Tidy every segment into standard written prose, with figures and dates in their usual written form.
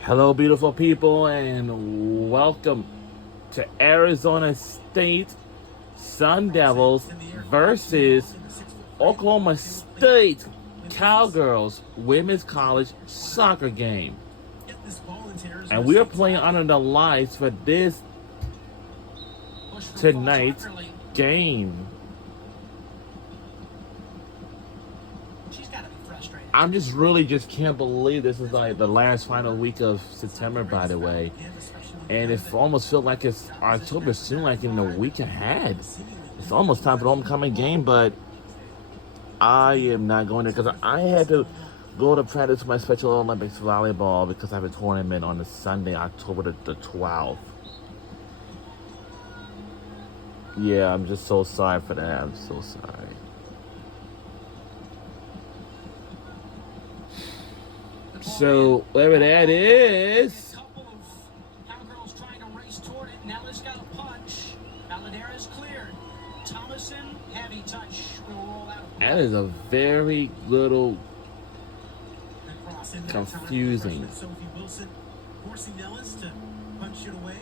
Hello, beautiful people, and welcome to Arizona State Sun Devils versus Oklahoma State Cowgirls women's college soccer game. And we are playing under the lights for this tonight's game. I'm just can't believe this is like the last final week of September, by the way. And it almost feels like it's October soon, like in a week ahead. It's almost time for the homecoming game, but I am not going there because I had to go to practice my Special Olympics volleyball because I have a tournament on the Sunday, October the 12th. Yeah, I'm just so sorry for that. I'm so sorry. So, whatever that is. Cowgirls trying to race toward it. Nella's got a punch. Valadera's cleared. Thomason, heavy touch. Will roll out. That is a very little confusing. Sophie Wilson forcing Nellis to punch it away.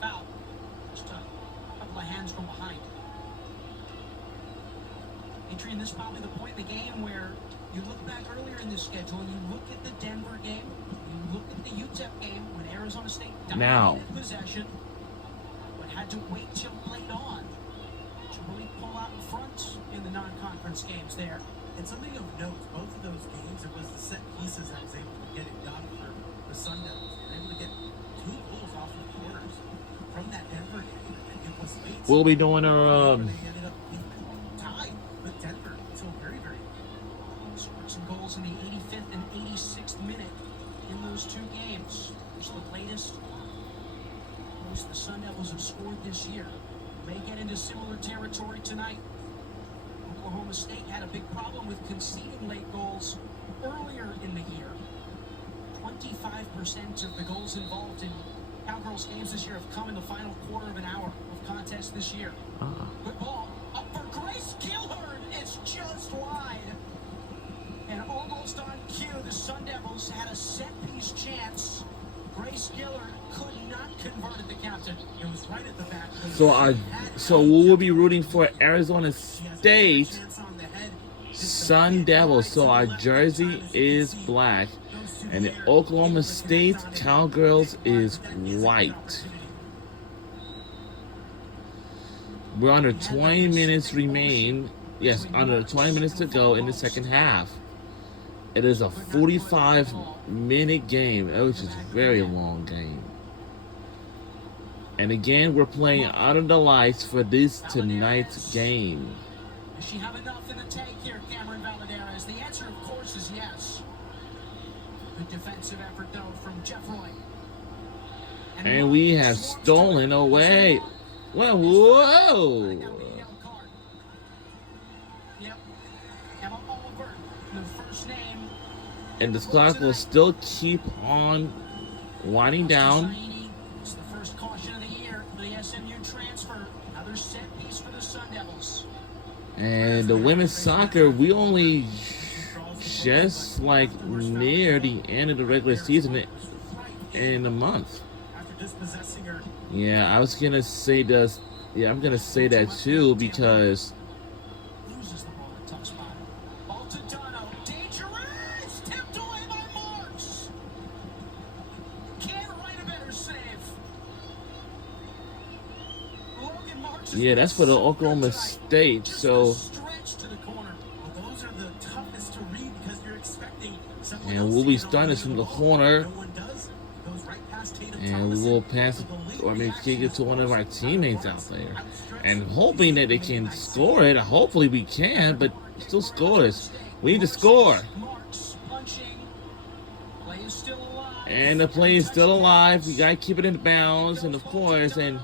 Foul. Just a couple of hands from behind. Adrian, this is probably the point in the game where you look back earlier in the schedule and you look at the Denver game, you look at the UTEP game when Arizona State dominated possession, but had to wait till late on to really pull out in front in the non-conference games there. And something of note, both of those games, it was the set pieces that was able to get it done for the Sun Devils. They were able to get 2 goals off of corners from that Denver game. And it was late. We'll be doing our They ended up being tied with Denver until very, very late. Scored some goals in the 85th and 86th minute in those 2 games. It's the latest most the Sun Devils have scored this year. May get into similar territory tonight. Oklahoma State had a big problem with conceding late goals earlier in the year. 25% of the goals involved in Cowgirls games this year have come in the final quarter of an hour of contest this year. Good ball up for Grace Gilhern. It's just wide. And almost on cue, the Sun Devils had a set-piece chance. Grace Gilhern could not convert it, the captain. It was right at the back. So we will be rooting for Arizona State Sun Devils. So our jersey is black, and the Oklahoma State Cowgirls is white. We're under 20 minutes remain. Yes, under 20 minutes to go in the second half. It is a 45-minute game, which is a very long game. And again, we're playing under the lights for this tonight's game. Does she have enough in the tank here, Cameron Valadera? The answer, of course, is yes. Good defensive effort, though, from Jeff Roy. And we have stolen away. Well, whoa! Yep. Emma Oliver, the first name. And this clock will still keep on winding down. It's the first caution of the year. The SMU transfer. Another set piece for the Sun Devils. And the women's soccer, we only just like near the end of the regular season in a month. Yeah, I was gonna say this. Yeah, I'm gonna say that too because. Loses the ball in a tough spot. Ball to Dono. Dangerous! Tipped away by Marks. Can't write a better save. Logan Marks. Yeah, that's for the Oklahoma State. So. And we'll be starting this from the corner. And we'll pass it, or maybe kick it to one of our teammates out there. And hoping that they can score it. Hopefully we can, but still scores. We need to score. And the play is still alive. We got to keep it in bounds. And of course, and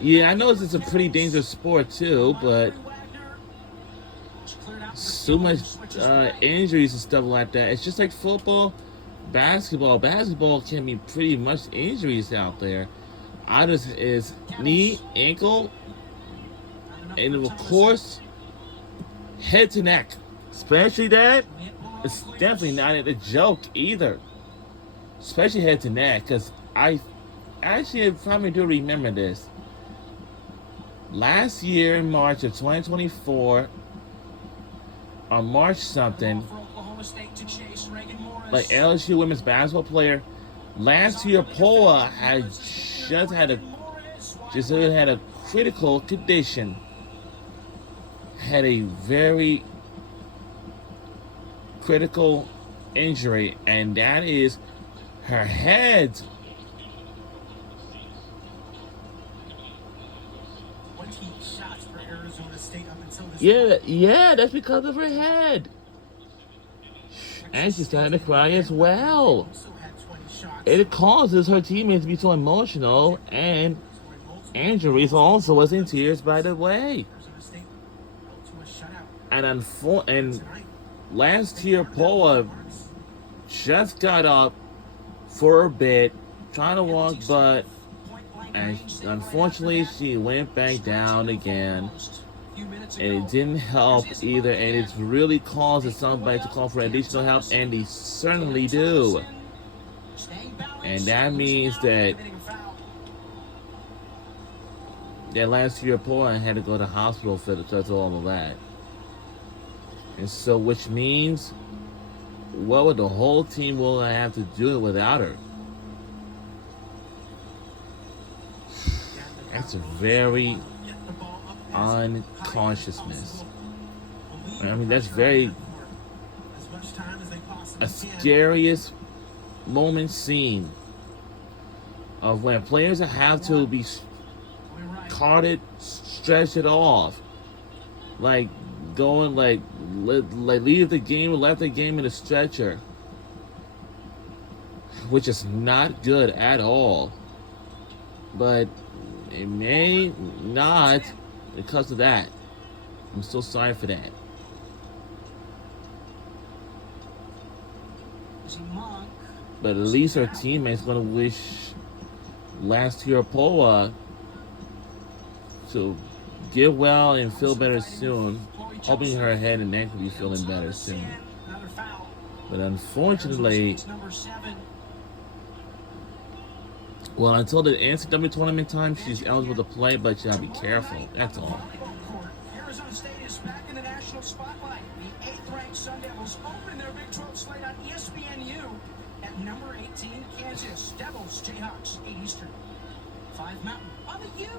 yeah, I know this is a pretty dangerous sport too, but so much injuries and stuff like that. It's just like football, basketball. Basketball can be pretty much injuries out there. Others is knee, ankle, and of course, head to neck. Especially that, it's definitely not a joke either. Especially head to neck, because I actually probably do remember this. Last year in March of 2024, on March something, like LSU women's basketball player, last year Poa had just had a critical condition, had a very critical injury, and that is her head. 20 shots for Arizona State up until this Yeah, that's because of her head. And she's starting to cry as well. also had 20 shots. It causes her teammates to be so emotional, and injuries also was in tears, by the way. Arizona State held to a shutout And tonight. last year, Poa just got up for a bit, trying to walk, but and unfortunately she went back down again, and it didn't help either. And it really causes somebody to call for additional help, and they certainly do. And that means that last year, Poa had to go to the hospital because of all of that. And so, which means, what would the whole team will have to do without her? That's a very unconsciousness. I mean, that's very a scariest moment seen of when players have to be carted, stretched it off, like going like leave the game, left the game in a stretcher, which is not good at all. But it may not because of that. I'm so sorry for that. But at least her teammates gonna wish last year Poa to get well and feel better soon, hoping her head and neck will be feeling better soon. But unfortunately, well, until the NCAA tournament time, she's eligible to play, but you gotta be careful. That's all. Arizona State is back in the national spotlight. The 8th-ranked Sun Devils open their Big 12 slate on ESPNU at number 18, Kansas. Devils, Jayhawks, 8 Eastern, 5 Mountain. On the U.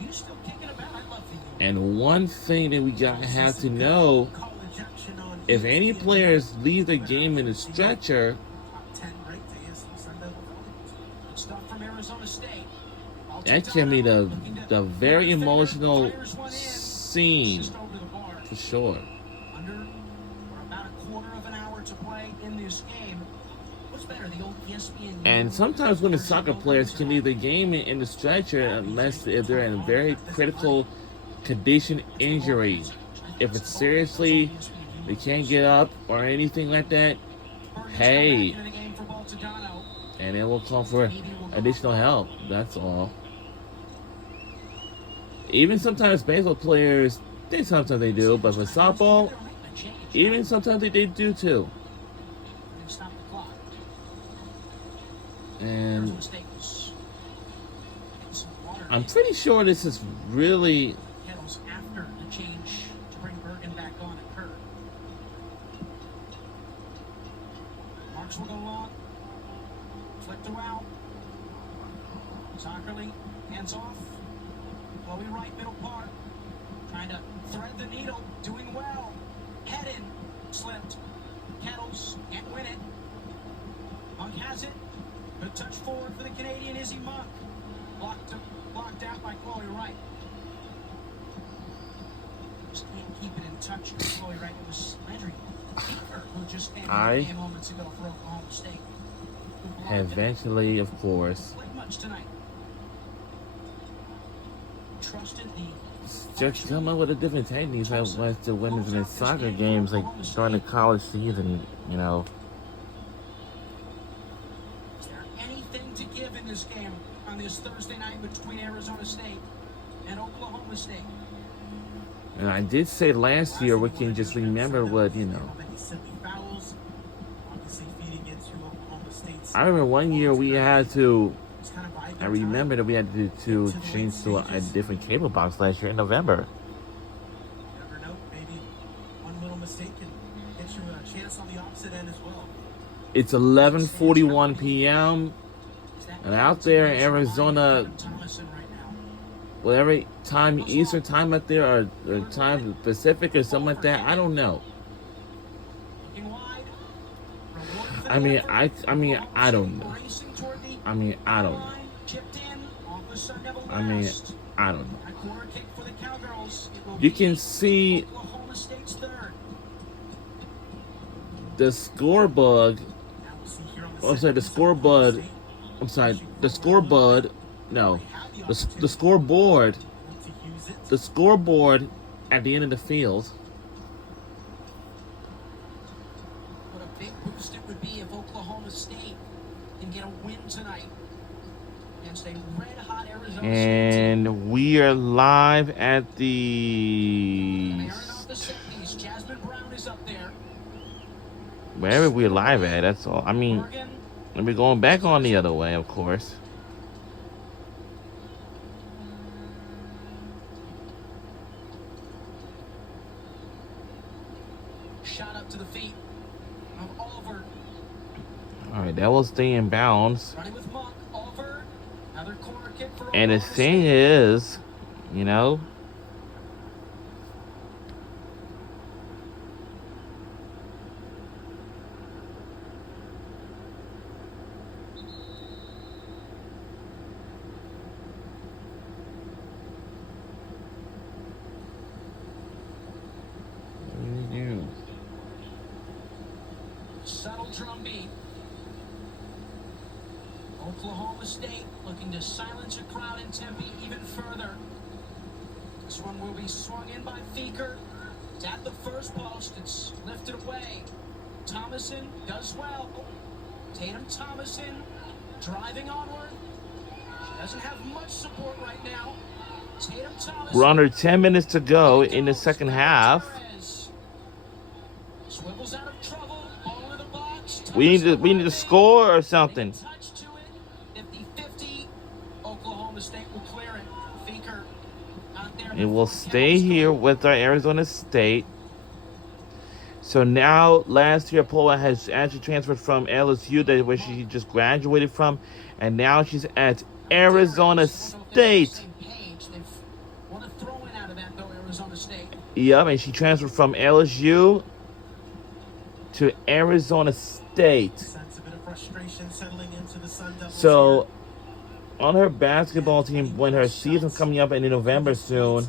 You still kicking about? I love the U. And one thing that we gotta have to know, if any players leave the game in a stretcher, that can be the very emotional scene for sure. Under or about a quarter of an hour to play in this game. What's better, the old ESPN? And sometimes women soccer players can leave the game in the stretcher unless if they're in a very critical condition injury. If it's seriously they can't get up or anything like that, hey, and it will call for additional help. That's all. Even sometimes baseball players, sometimes they do, but for softball, even sometimes they do too. And I'm pretty sure this is really after the change to bring Bergen back on occurred. Marks will go long. Flick to out. Zockerly, hands off. Chloe Wright, middle part. Trying to thread the needle. Doing well. Head in. Slipped. Kettles can't win it. Monk has it. Good touch forward for the Canadian Izzy Monk. Blocked out by Chloe Wright. Just can't keep it in touch with Chloe Wright. It was Landry Baker who just came in the game moments ago for Oklahoma State. Eventually, of course. Played much tonight. Trusted the just come up with a different techniques as to women's and soccer games, like during the college season, you know. Is there anything to give in this game on this Thursday night between Arizona State and Oklahoma State? And I did say last year we can just remember what, you know. I remember one year we had to. I remember that we had to change to a different cable box last year in November. You never know. Maybe one little mistake can get you a chance on the opposite end as well. It's 11:41 p.m. and out there in Arizona, whatever time Eastern time out there or time Pacific or something like that. I don't know. I mean, I don't know. I mean, I don't know. I mean, I don't know. You can see the scoreboard. I'm sorry, the scoreboard. I'm sorry, the scoreboard. No, the scoreboard. The scoreboard at the end of the field. What a big boost it would be if Oklahoma State can get a win tonight against a red-hot Arizona State. And we are live at the wherever we're live at. That's all. I mean, and we're going back on the other way, of course. Shot up to the feet of Oliver. All right, that will stay in bounds. Running with Monk, Oliver. Another corner kick for And the thing is, you know, subtle drum beat. Oklahoma State looking to silence a crowd in Tempe even further. This one will be swung in by Feker. It's at the first post. It's lifted away. Thomason does well. Tatum Thomason driving onward. She doesn't have much support right now. Tatum Thomason. We're under 10 minutes to go in the second half. Swivels out of trouble. Ball in the box. We need to score or something. Touch to it. 50-50. Oklahoma State will clear it. Feker out there. And we'll stay here with our Arizona State. So now, last year, Paula has actually transferred from LSU, where she just graduated from, and now she's at Arizona State. Yep, and she transferred from LSU to Arizona State. So, on her basketball team, when her season's coming up in November soon,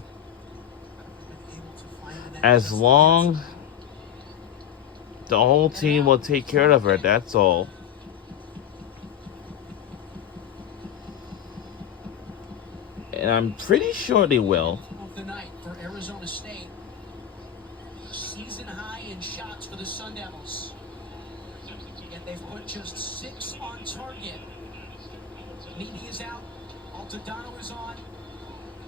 as long the whole team will take care of her, that's all. And I'm pretty sure they will. Of the night for Arizona State. Season high in shots for the Sun Devils. Yet they've put just 6 on target. Meany is out. Altadano is on.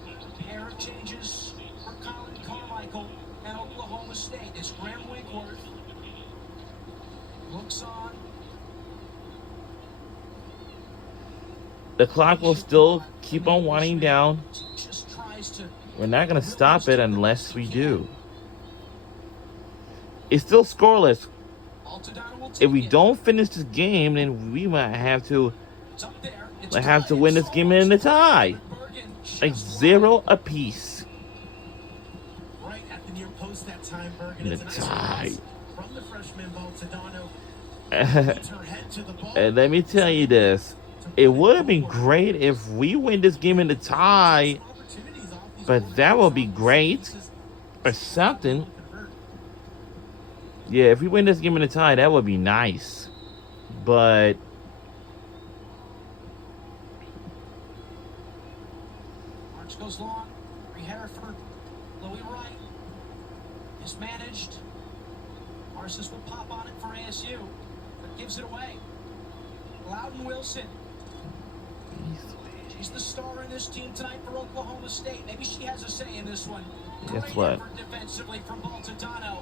A pair of changes for Colin Carmichael and Oklahoma State. It's Graham Winkworth. Looks on. The clock will still keep on winding down. We're not going to stop it unless we do. It's still scoreless. If we don't finish this game, then we might have to win this game in a tie. Like 0 apiece. Right at the near post that time, Bergen. In a tie. From the freshman Altadano. And let me tell you this. It would have been great if we win this game in the tie. But that would be great. Or something. Yeah, if we win this game in the tie, that would be nice. But March goes long. Reheader for Marcis will pop on it for ASU, but gives it away. Loudon Wilson. She's the star in this team tonight for Oklahoma State. Maybe she has a say in this one. Guess Great what? effort defensively from Baltodano.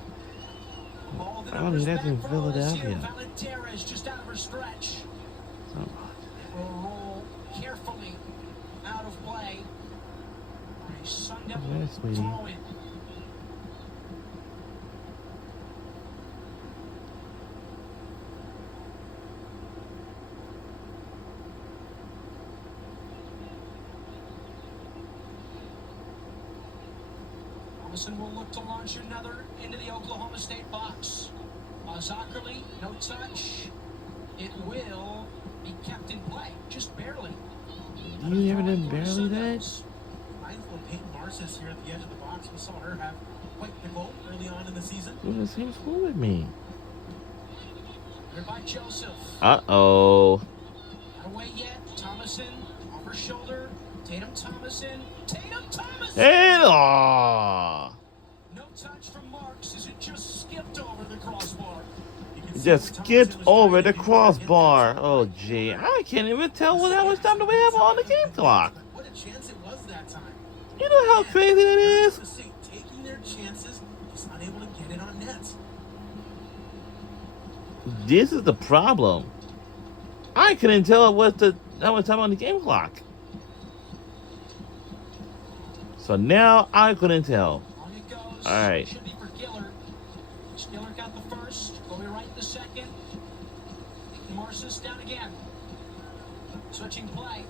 Ball the Oh, numbers that's back in for Philadelphia. OSU. Valenterez just out of her stretch. Oh, It will roll carefully out of play. A Sun Devil yes, sweetie. throw in. Thomason will look to launch another into the Oklahoma State box. Zockerly, no touch. It will be kept in play, just barely. You never done barely that? Mindful of Peyton Marcis here at the edge of the box. We saw her have quite the goal early on in the season. You're in the same school with me. Here by Joseph. Uh-oh. Not away yet. Thomason off her shoulder. Tatum Thomason. Tatum Thomason! And aw. No touch from Marks as it just skipped over the crossbar. Just skipped over the crossbar. Oh, gee. I can't even tell how much time do we have on the game clock. What a chance it was that time. You know how crazy that is? Taking their chances, just unable to get it on net. This is the problem. I couldn't tell how much time on the game clock. So now I couldn't tell. On it goes. All right. Should be for Gillard. Gillard got the first. Chloe Wright the second. Marcis down again. Switching play.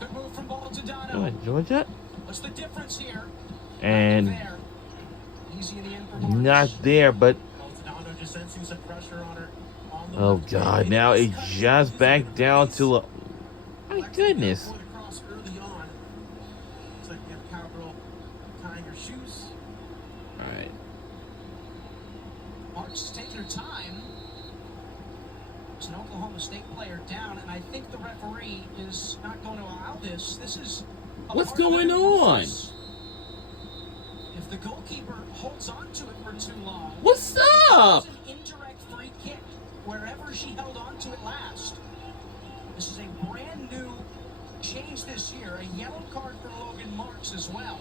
Good move from Baltodano. What, Georgia? What's the difference here? And There. Easy in the end for Marks. not there, but Baltodano just sensing some pressure on her. On the oh left god, wing. now it just back down to a. My goodness. Going across early on. Looks like we have Cowgirl tying her shoes. Alright. Marks is taking her time. There's an Oklahoma State player down, and I think the referee is not going to allow this. This is a What's part of going the on? rules. If the goalkeeper holds on to it for too long, What's up? it's an indirect free kick wherever she held on to it last. This is a brand new change this year. A yellow card for Logan Marks as well.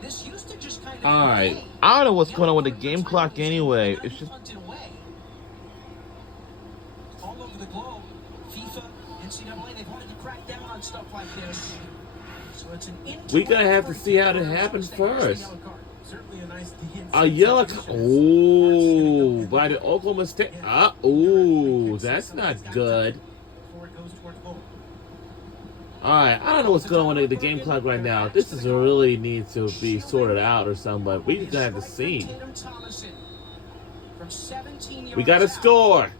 This used to just kind of. Alright. I don't know what's going on with the game clock anyway. It's just. Punted away. All over the globe, FIFA, NCAA, they've wanted to crack down on stuff like this. So it's an We're gonna have to see how it happens first. Certainly a nice A yellow card. Oh, by the Oklahoma State. Oh, that's not good. Before it goes toward goal. Alright, I don't know what's going on with the game clock right now. This is really needs to be sorted out or something, but we just gonna have to see. We got to score.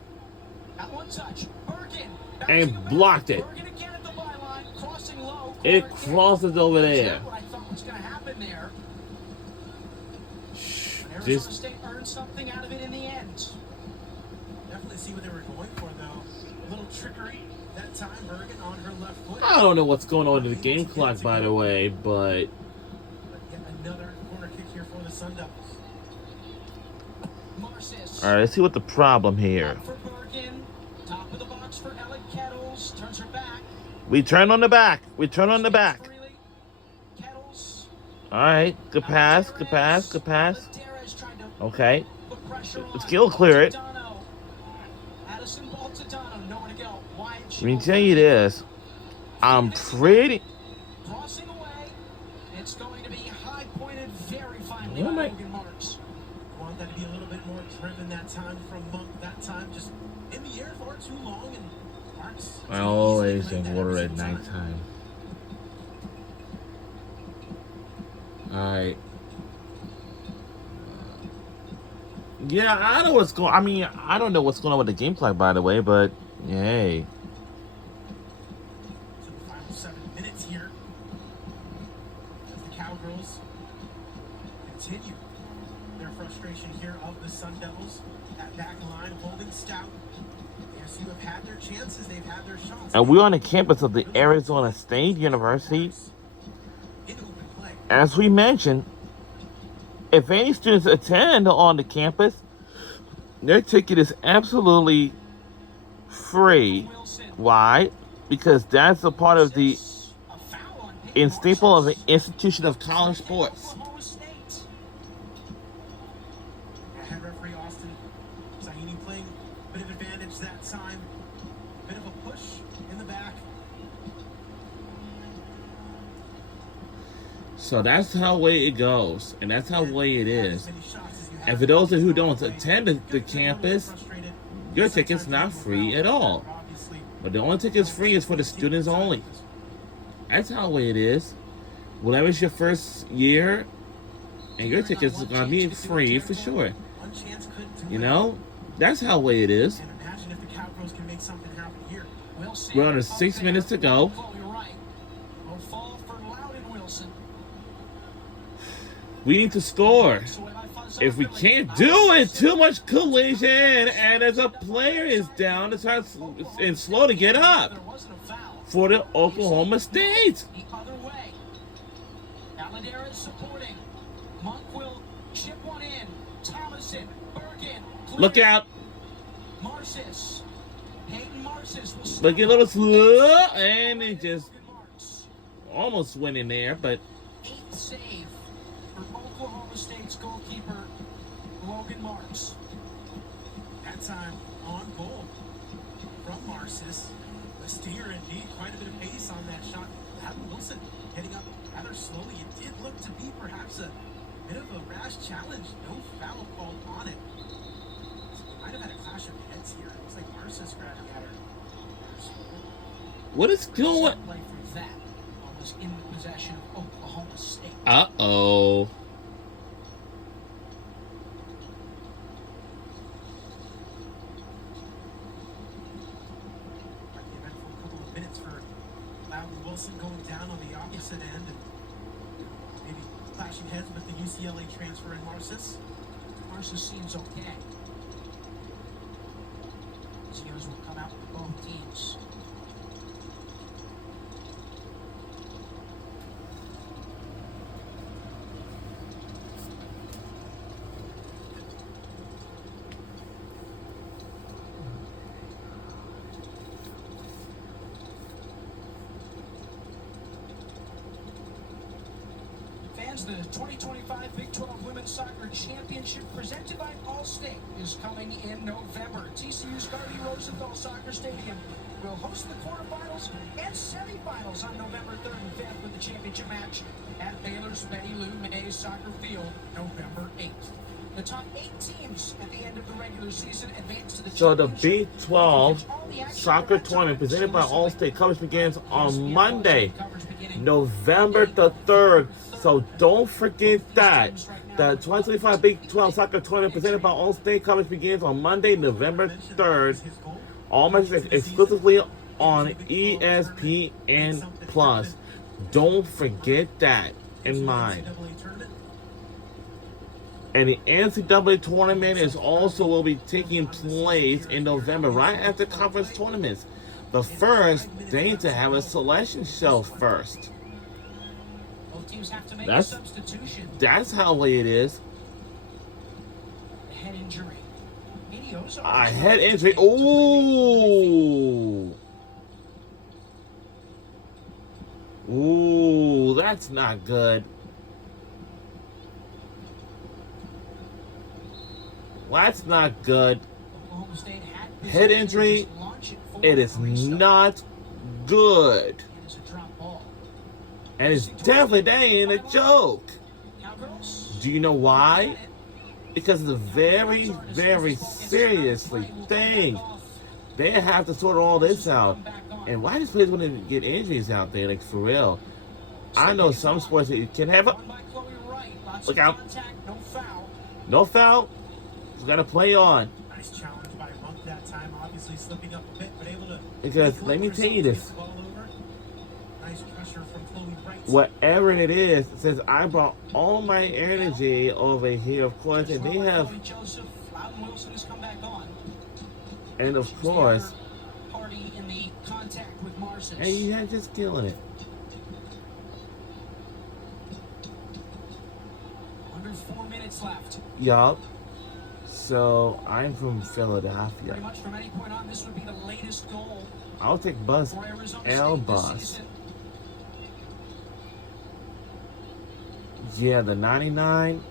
And blocked it. It crosses over there. Arizona Just State earned something out of it in the end. Definitely see what they were going for, though. A little trickery that time. Bergen on her left foot. I don't know what's going on in the game clock, by the way, but But yet another corner kick here for the Sun Devils. Marcis. all right. Let's see what the problem here. Up for Bergen. Top of the box for Ellen Kettles. Turns her back. We turn on the back. We turn on the back. Freely. Kettles. All right. Good pass. Good pass. Good pass. Valenterez trying to Okay. put pressure on. Skill clear it. Baltodano. Addison Baltodano, nowhere to go. Wide Let me tell you this. I'm pretty. Crossing away. It's going to be high pointed very finely Oh by my- Logan Marks. Want that to be a little bit more driven that time from Monk. That time just in the air far too long and Marks. I always drink water at nighttime. All right. Yeah, I know what's going. I mean, I don't know what's going on with the game clock, by the way, but yay. To the final 7 minutes here. As the Cowgirls continue their frustration here of the Sun Devils. That back line holding stout. ASU have had their chances, they've had their shots. And we're on the campus of the Arizona State University. In open play. As we mentioned, if any students attend on the campus, their ticket is absolutely free. Why? Because that's a part of the staple of the institution of college sports. Head referee Austin Zahini playing a bit of advantage that time. Bit of a push in the back. So that's how way it goes, and that's how way it is. And for those who don't attend the campus, your ticket's not free at all. But the only ticket's free is for the students only. That's how way it is. Whenever it's your first year, and your ticket's gonna be free for sure. You know, that's how way it is. And imagine if the Cowgirls can make something happen here. We're under 6 minutes to go. We need to score. If we can't do it, too much collision, and as a player is down, it's hard and slow to get up for the Oklahoma State. The other way. Aladera is supporting. Monk will chip one in. Thomason, Bergen. Look out. Marcis. Hayden Marcis will Looking a little slow, and it just almost went in there, but eighth save for Oklahoma State's goalkeeper, Logan Marks. That time on goal from Marcis. A stinger indeed, quite a bit of pace on that shot. Adam Wilson heading up rather slowly. It did look to be perhaps a bit of a rash challenge. No foul called on it. So they might have had a clash of heads here. It looks like Marcis grabbing at her. what is going? Play from that was in the possession of Oklahoma State. Uh-oh. Wilson going down on the opposite end and maybe clashing heads with the UCLA transfer in Marcis. Marcis seems okay. Zeros will come out with both teams. The 2025 Big 12 Women's Soccer Championship presented by Allstate is coming in November. TCU's Garvey Rosenthal Soccer Stadium will host the quarterfinals and semifinals on November 3rd and 5th with the championship match at Baylor's Betty Lou Mays Soccer Field November 8th. The top 8 teams at the end of the regular season advance to the So the championship. Big 12 soccer tournament presented by Allstate coverage begins on Monday, November the 3rd. So don't forget that. The 2025 Big 12 soccer tournament presented by Allstate coverage begins on Monday, November 3rd. All matches exclusively on ESPN Plus. Don't forget that in mind. And the NCAA tournament is also will be taking place in November, right after conference tournaments. But first, they need to have a selection show first. Both teams have to make a That's- substitution. That's how it is. A head injury. A head injury. Ooh. Ooh, that's not good. That's not good. Head injury. It is not good. And it's definitely that ain't a joke. Do you know why? Because it's a very, very seriously thing. They have to sort all this out. And why these players want to get injuries out there, like for real? I know some sports that you can have a look out. No foul. You got to play on. Nice challenge by Monk that time, obviously slipping up a bit, but able to. Because let me tell you this. Nice pressure from Chloe Wright. Whatever it is, since I brought all my energy over here, of course, and they have. And of course, Party in the contact with Marcis. hey, yeah, just killing it. Under 4 minutes left. Yup. So I'm from Pretty Philadelphia. much from any point on, this would be the latest goal I'll take bus for Arizona L State this bus. season. Yeah, the 99.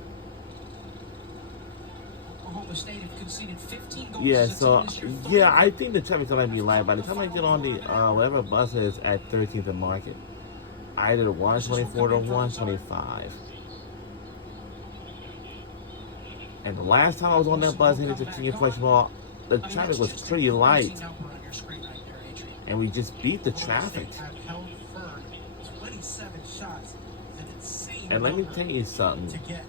Oklahoma State have conceded 15 goals Yeah, as a so team this year. yeah, I think the traffic's gonna be light. By the time I get on the whatever bus is at 13th and Market, either 124 to 125. And the last time I was on that bus headed to King of Ball, the traffic was pretty light, and we just beat the traffic. Have held firm 27 shots. An insane And let me number tell you something. to get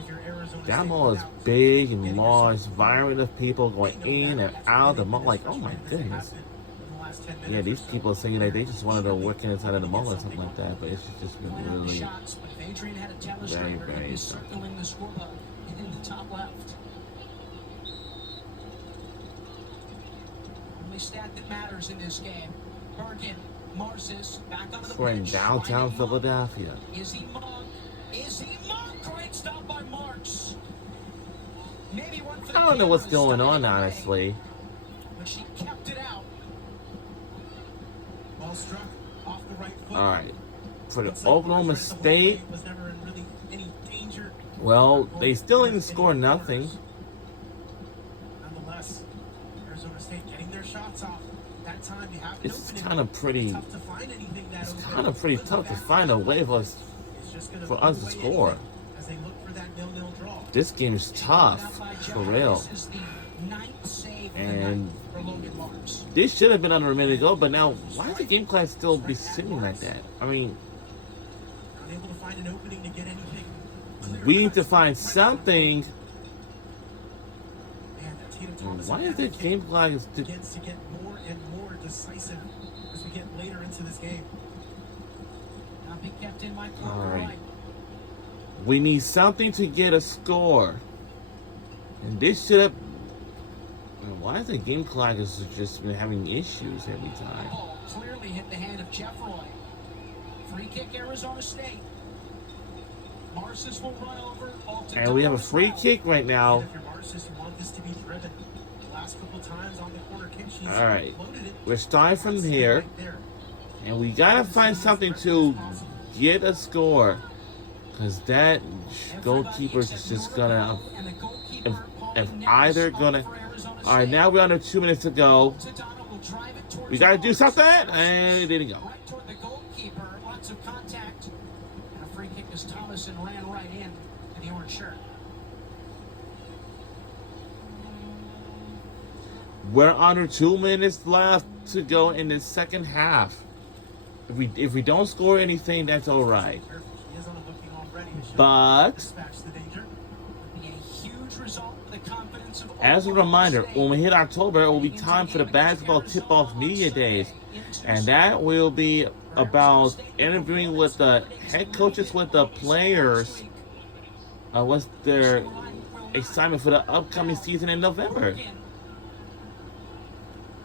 if you're Arizona That State mall is without big and getting large, yourself- vibrant of people going They know in that and that's out. The really mall, been like, as oh my frustrating as it goodness. has been in the last 10 Yeah, minutes these or so. people are saying that they just wanted to Easily work inside of the mall or getting something like that, but it's just been Line up the really. shots, but if Adrian had a very, telestrator, he'd very be something. circling the scoreboard in the top left. Only stat that matters in this game. Bergen, Marcis, back onto the We're in bench. downtown Finding Monk. Philadelphia. Is he Monk? Is he Monk? Great stop by Marks. Maybe one for the I don't know what's cameras, going stuck on, in the way, honestly. but she kept it out. Ball struck off the right foot. All right. For the Looks like Oklahoma March right the whole State, way, was never in really any danger. well, they still didn't score nothing. Nonetheless, Arizona State getting their shots off. That time you have an It's opening. kind of pretty. Tough to find anything that It's open. kind of pretty tough to find a way for us It's just gonna for go us to away score. anyway As they look for that 0-0 draw. This game is tough, for real. This is the ninth save of the And night for Logan Marks. this should have been under a minute ago, but now why is the game clock still be sitting like that? I mean, Unable to find an opening to get anything. clear we need cut. to find something. Man, that Tatum Thomas Why is the game clock is begins to get more and more decisive as we get later into this game. Not be kept in my corner All right. right. We need something to get a score. And this should have. Why is the game clock is just been having issues every time? Ball clearly hit the hand of Jeffroy. Free kick, Arizona State. Marcis will run over. And we have a free kick right And now. if you're Marcis, you want this to be driven. The last couple times on the corner kick, she's All right. loaded it. We're starting from here, Right there. and we gotta find something to get a score. Because that goalkeeper's just gonna. If either gonna. All right, now we're under 2 minutes to go. We gotta do something, and it didn't go. Right toward the goalkeeper. Lots of contact. And a free kick as Thomason ran right in to the orange shirt. We're under 2 minutes left to go in the second half. If we don't score anything, that's all right. Perfect. He is on a booking already to show But dispatch the danger. Would be a huge result for the confidence of as a Oklahoma reminder, State. when we hit October, it will be time for the basketball tip-off media days, and that will be about interviewing with the head coaches, with the players, what's their excitement for the upcoming season in November,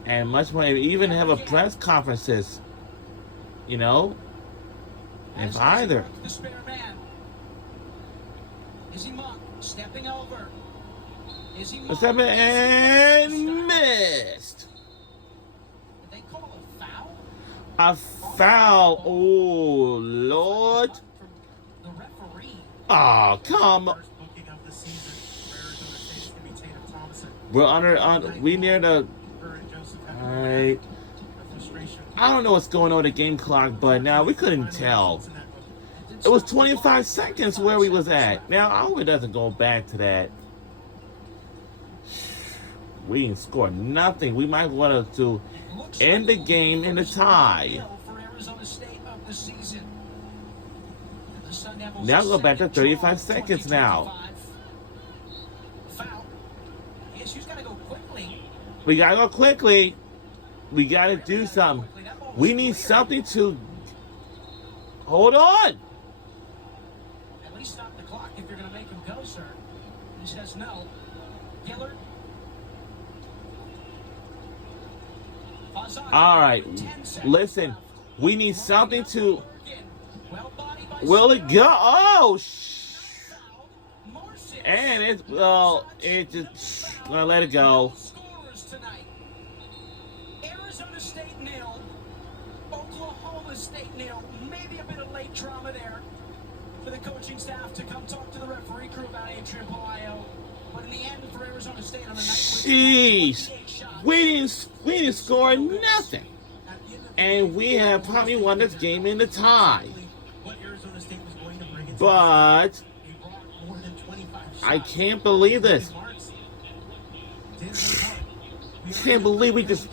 and much more. Even have a press conferences, you know. If either. The spare man. Izzy Monk stepping over. Izzy Monk. What's happening? And missed. Did they call a foul? A foul. Oh, Lord. From the referee. Oh, come on. First booking of the season for Arizona State is going to be Tatum Thomason. We're under, we near the, Her and Joseph have alright. the frustration. I don't know what's going on with the game clock, but now we couldn't tell. It was 25 seconds where we was at. Now, I hope it doesn't go back to that. We didn't score nothing. We might want to end the game in a tie. For Arizona State of the season. And the Sun Devils Now go back to second 35 draw of seconds now. 2025. Foul. Yes, she's got to go quickly. We gotta go quickly. We gotta do something. We need something to. Hold on. At least stop the clock if you're going to make him go, sir. He says no. Gillard. All right, listen. We need something to. Will it go? Oh, and it it just let it go. Arizona State nil, Oklahoma State nil. Maybe a bit of late drama there for the coaching staff to come talk to the referee crew about Adrian Palaio. But in the end, for Arizona State on the night, Jeez, we didn't score nothing, and we have probably won this game in the tie. But I can't believe this. Can't believe we just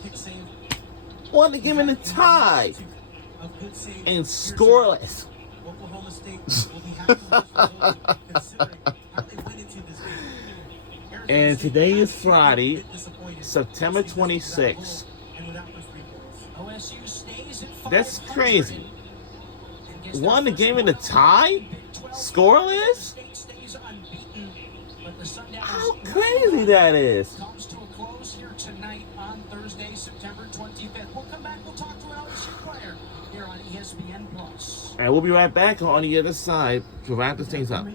won the game in the tie and scoreless. And today is Friday, September 26th. That's crazy. Won the game in the tie? Scoreless? How crazy that is. Comes to a close here tonight on Thursday, September 25th. We'll come back, we'll talk to an LSU player here on ESPN Plus. And we'll be right back on the other side to wrap this things up.